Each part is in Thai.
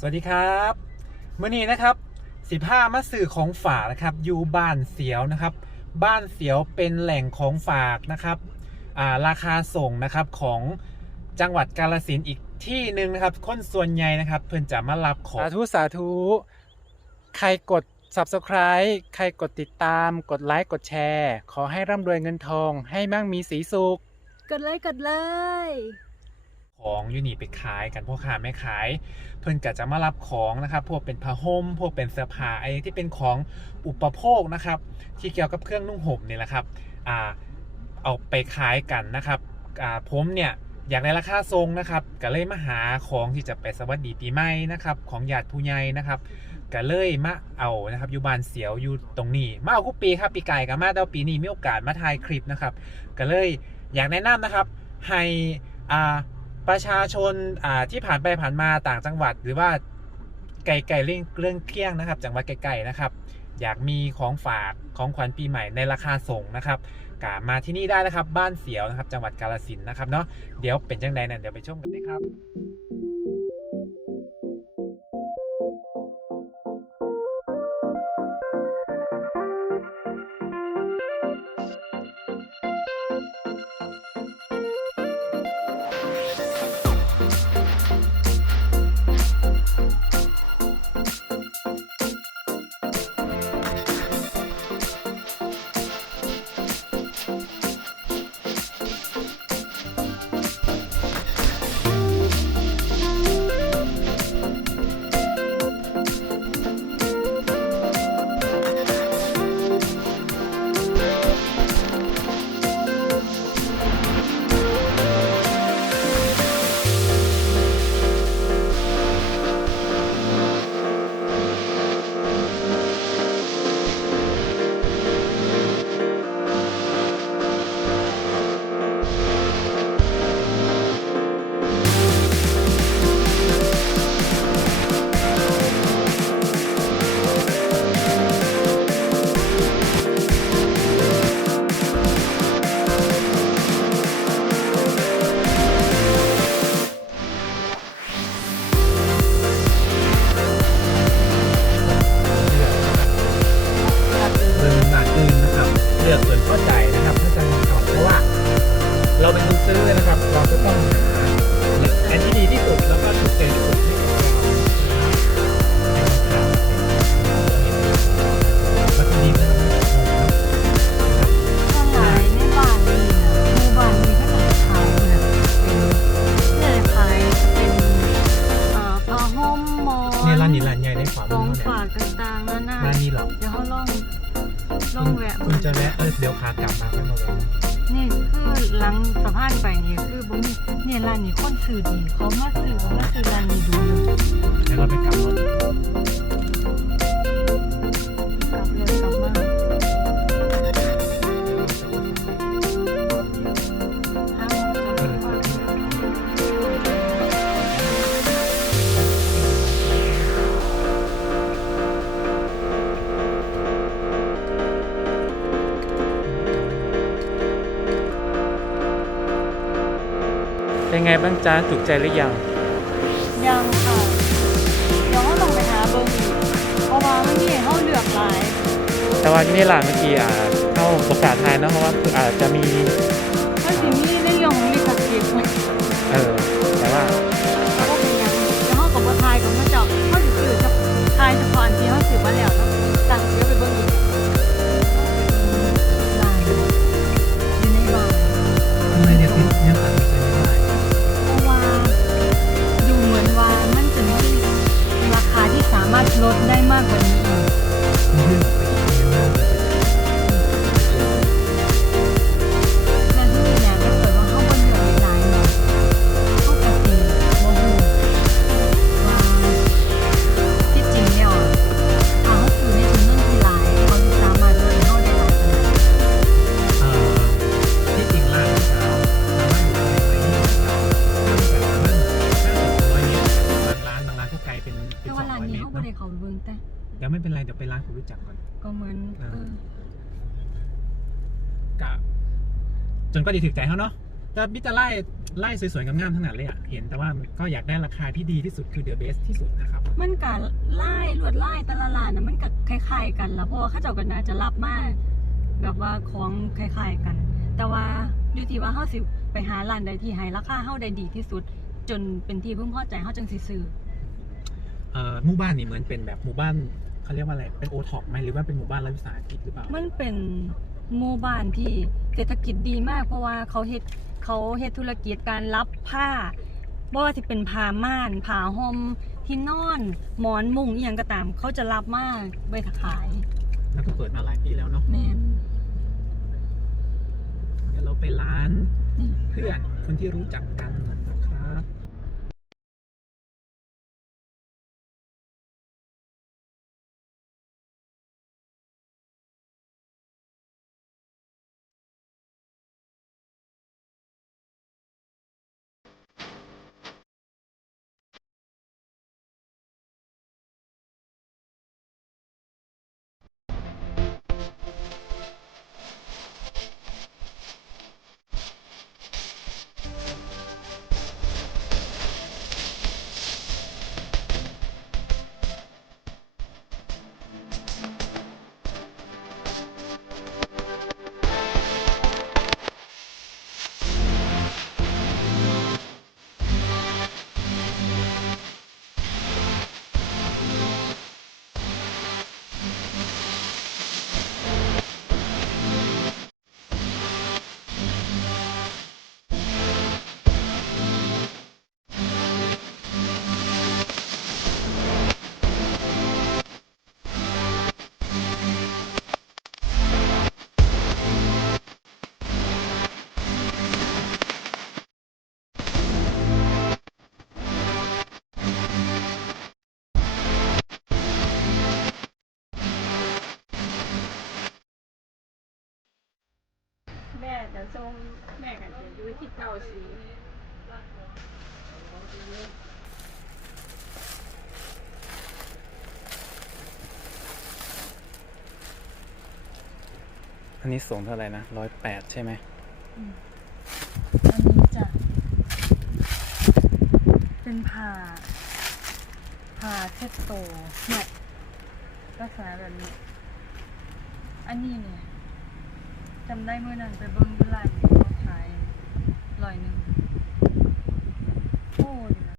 สวัสดีครับมื่อนี้นะครับสิบห้ามาสื่อของฝากนะครับอยู่บ้านเสียวนะครับ บ้านเสียวเป็นแหล่งของฝากนะครับอ่าราคาส่งนะครับของจังหวัดกาลสินธุ์อีกที่หนึ่งนะครับคนส่วนใหญ่นะครับ เพื่อนจะมารับของ สาธุ สาธุ ใครกด subscribe ใครกดติดตามกดไลค์กดแชร์ ขอให้ร่ำรวยเงินทองให้มั่งมีสีสุข กดเลยกดเลย ของยูนี่ไปขายกันพ่อค้าแม่ขาย เพื่อนก็จะมารับของนะครับ พวกเป็นผ้าห่มพวกเป็นเสื้อผ้าไอ้ที่เป็นของอุปโภคนะครับ ที่เกี่ยวกับเครื่องนุ่งห่มนี่แหละครับอ่าเอาไปขายกันนะครับอ่าผมเนี่ยอยากได้ราคาทรงนะครับก็เลยมาหาของที่จะไปสวัสดีปีใหม่นะครับของญาติผู้ใหญ่นะครับก็เลยมาเอานะครับอยู่บ้านเสียวอยู่ตรงนี้มาเอาคุปีครับปีไก่กับมาแต่ว่าปีนี้มีโอกาสมาถ่ายคลิปนะครับก็เลยอยากแนะนำนะครับให้อ่า ประชาชนอ่าที่ผ่านไปผ่านมาต่างจังหวัด หรือว่าไกลๆเรื่องเรื่องเคียงนะครับจังหวัดไกลๆนะครับ อยากมีของฝากของขวัญปีใหม่ในราคาส่งนะครับกามาที่นี่ได้นะครับ บ้านเสียวนะครับ จังหวัดกาลสินนะครับเนาะเดี๋ยวเป็นจังใดเนี่ยเดี๋ยวไปชมกันเลยครับ ฝากต่างๆนั่นน่ะร้านนี้เหรอเดี๋ยวเขาลองลองแวะคุณจะแวะเออเดี๋ยวขากลับมาค่อยมาแวะนี่คือหลังสะพานไปนี่คือบ่มีเนี่ยร้านนี้คนซื้อดี เขามาซื้อเขามาซื้อร้านนี้ดูอยู่เดี๋ยวเราไปกลับรถ บ้างจ้าถูกใจหรือยัง ยังค่ะเดี๋ยวเราต้องไปหาเบอร์อีกเพราะว่ามันมีให้เขาเลือกหลายแต่ว่าที่นี่ร้านเมื่อกี้อ่าเข้าประกาศไทยเนอะเพราะว่าคืออาจจะมีานร้อยเมนี้ตรเขาไม่เนาะได้เขาเบิ่งแต่เดี๋ยวไม่เป็นไรเดี๋ยวไปร้านคนรู้จักก่อน ก็เหมือนเออ กะจนก็ดีถึกใจเขาเนาะแต่มิจะไล่ไล่สวยๆงามๆทั้งนั้นเลยอะเห็นแต่ว่าก็อยากได้ราคาที่ดีที่สุดคือเดอะเบสที่สุดนะครับ มันกะไล่ลวดไล่แต่ละร้านนะมันก็คล้ายๆกันแล้วเพราะว่าเข้าเจ้ากันน่าจะรับมากแบบว่าของคล้ายๆกัน แต่ว่าอยู่ที่ว่าเฮาสิไปหาร้านใดที่ให้ราคาเฮาได้ดีที่สุด จนเป็นที่พึงพอใจเฮาจังสิซื้อเอ่อ หมู่บ้านนี่เหมือนเป็นแบบหมู่บ้านเขาเรียกว่าอะไร เป็นโอท็อปไหมหรือว่าเป็นหมู่บ้านรัฐวิสาหกิจหรือเปล่า มันเป็นหมู่บ้านที่เศรษฐกิจดีมาก เพราะว่าเขาเฮ็ดเขาเฮ็ดธุรกิจการรับผ้าบ่ว่าสิเป็นผ้าม่านผ้าห่มที่นอน หมอนมุ้งอหยังก็ตาม เขาจะรับมากไว้ขายแล้วก็เปิดมาหลายปีแล้วเนาะแม่นเดี๋ยวเราไปร้านนี่เพื่อนคนที่รู้จักกัน แม่จะส่งแม่กันจะอยู่ที่เก้าสีอันนี้สูงเท่าไหร่นะร้อยแปดใช่ไหมอันนี้จะเป็นผ้าผ้าเช็ดโตวเนี่ยลักษณะแบบนี้ อันนี้เนี่ย จำได้เมื่อนั้นไปเบิ้งอยูร้านที่เขาขายลอยหนึ่งโอ้ดีนะ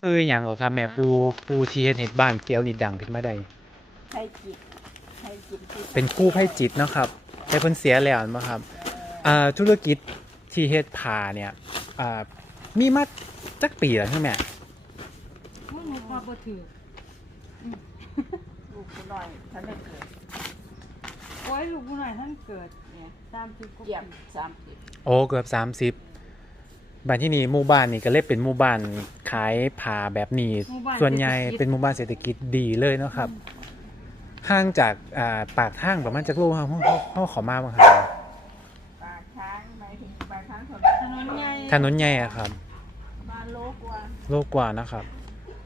คืออย่างเหรอครับแม่ปูปูทีเห็ดบ้านเกียวนี่ดังขึ้นมาได้ไทยจิตไทยจิตที่เป็นคู่ไพ่จิตเนาะครับแต่เพิ่นเสียแล้วมั้งครับอ่าธุรกิจที่เฮ็ดผ้าเนี่ยอ่ามีมาจักปีแล้วใช่ไหมพวกหนูพอบ่ถือลูกผู้น้อยท่านได้เกิดโอ้ยลูกผู้หน่อยท่านเกิดเนี่ยตามที่เยี่ยมสามสิบโอ้เกือบ30บ้านที่นี่หมู่บ้านนี่ก็เลยเป็นหมู่บ้านขายผ้าแบบนี้ส่วนใหญ่เป็นหมู่บ้านเศรษฐกิจดีเลยเนาะครับห่างจากอ่าปากทางประมาณจักโลครับเฮาเฮาเฮาเขอมาบ่ครับปากช้างหมายถึงปากช้างถนนถนนใหญ่ถนนใหญ่อะครับ บ้านโลกว่าโลกว่านะครับ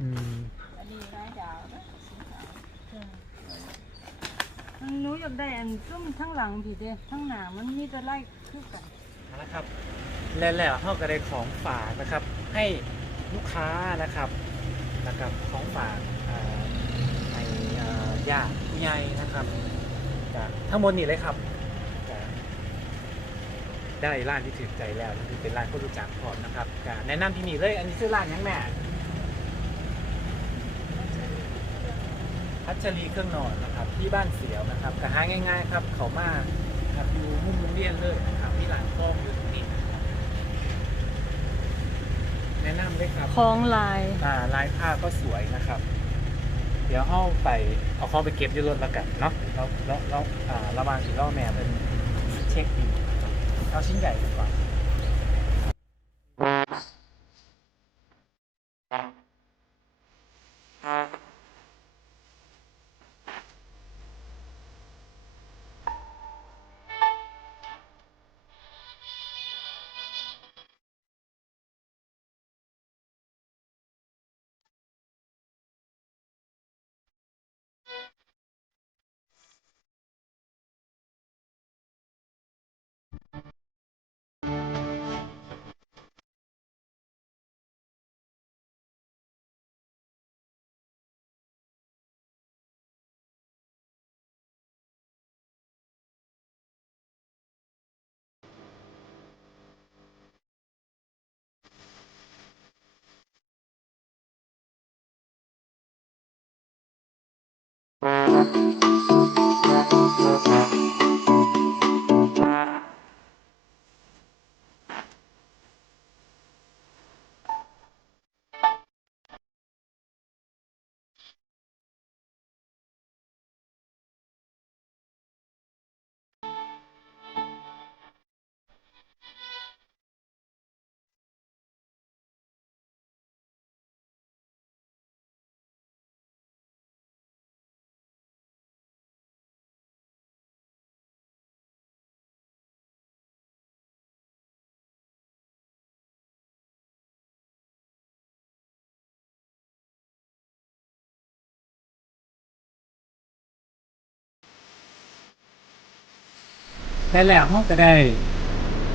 อืมอันนี้ไม้ดาวนะสีขาวหนูอยากได้อันซุ่มทั้งหลังพี่เด้ทั้งหน้ามันมีแต่ไล่คือกันนะครับ และแล้วเขาก็ได้ของฝากนะครับ ให้ลูกค้านะครับนะครับของฝากให้อ่าญาติผู้ใหญ่นะครับจากทั้งหมดนี่เลยครับ ได้ร้านที่ถือใจแล้วคือเป็นร้านคนรู้จักพอนะครับแนะนำที่นี่เลยอันนี้ชื่อร้านยังแม่พัชรีเครื่องนอนนะครับที่บ้านเสียวนะครับก็หาง่าย ๆ ครับเขามาครับอยู่มุมโรงเรียนเลยนะครับที่ร้านทองอยู่ตรงนี้นะครับ แนะนำเลยครับของลาย อ่าลายผ้าก็สวยนะครับ เดี๋ยวเข้าไปเอาเข้าไปเก็บที่รถแล้วกันเนาะแล้วแล้วแล้วอ่าระหว่างสีล่อแม่เป็นเช็คบินเอาชิ้นใหญ่ดีกว่า Thank you. ได้แล้วห้องก็ได้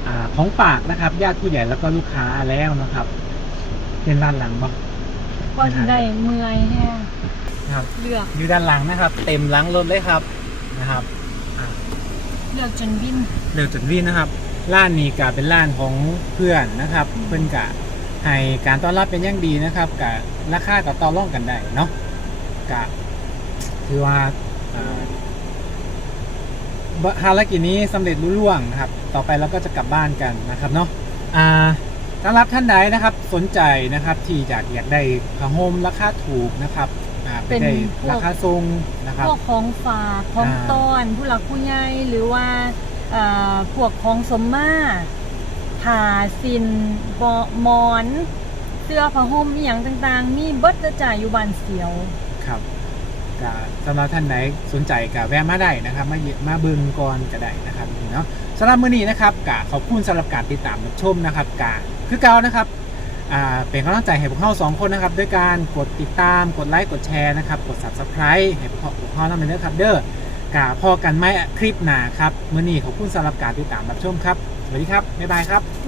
อ่าของฝากนะครับญาติผู้ใหญ่แล้วก็ลูกค้าแล้วนะครับ เป็นด้านหลังบ่ก็สิได้เมื่อยแห้งครับเลือกอยู่ด้านหลังนะครับ เต็มหลังรถเลยครับนะครับเลือกจนวิ่นเร็วจนวิ่งนะครับร้านนี้ก็เป็นร้านของเพื่อนนะครับ เพื่อนกะให้การต้อนรับเป็นอย่างดีนะครับกะราคาก็ต่อรองกันได้เนาะกะคือว่าอ่า ภารกิจนี้สำเร็จรุ่ล่วงนะครับ ต่อไปเราก็จะกลับบ้านกันนะครับเนาะอ่าสำหรับท่านใดนะครับสนใจนะครับที่อยากอยากได้ผ้าห่มราคาถูกนะครับอ่าไปได้ราคาทรงนะครับพวกของฝากของอ่าต้อนผู้หลักผู้ใหญ่หรือว่าเอ่อพวกของสมมาผ่าสินบอหมอน เสื้อผ้าห่มอหย่างต่างๆ มีเบิดจะจ่ายอยู่บ้านเสียวครับ ก็สำหรับท่านไหนสนใจก็แวะมาได้นะครับ มาเยะมาเบิ่งก่อนก็ได้นะครับเนาะสำหรับมื้อนี้นะครับกขอบคุณสำหรับการติดตามรับชมนะครับกะคือเก่านะครับเป็นกำลังใจให้พวกเราสองคนนะครับ ด้วยการกดติดตามกดไลค์กดแชร์นะครับ กด subscribe ให้พวกเราพวกเราทำเป็นเด้อครับ เด้อกะพอกันไหมคลิปหนาครับมื้อนี้ขอบคุณสำหรับการติดตามรับชมครับสวัสดีครับบ๊ายบายครับ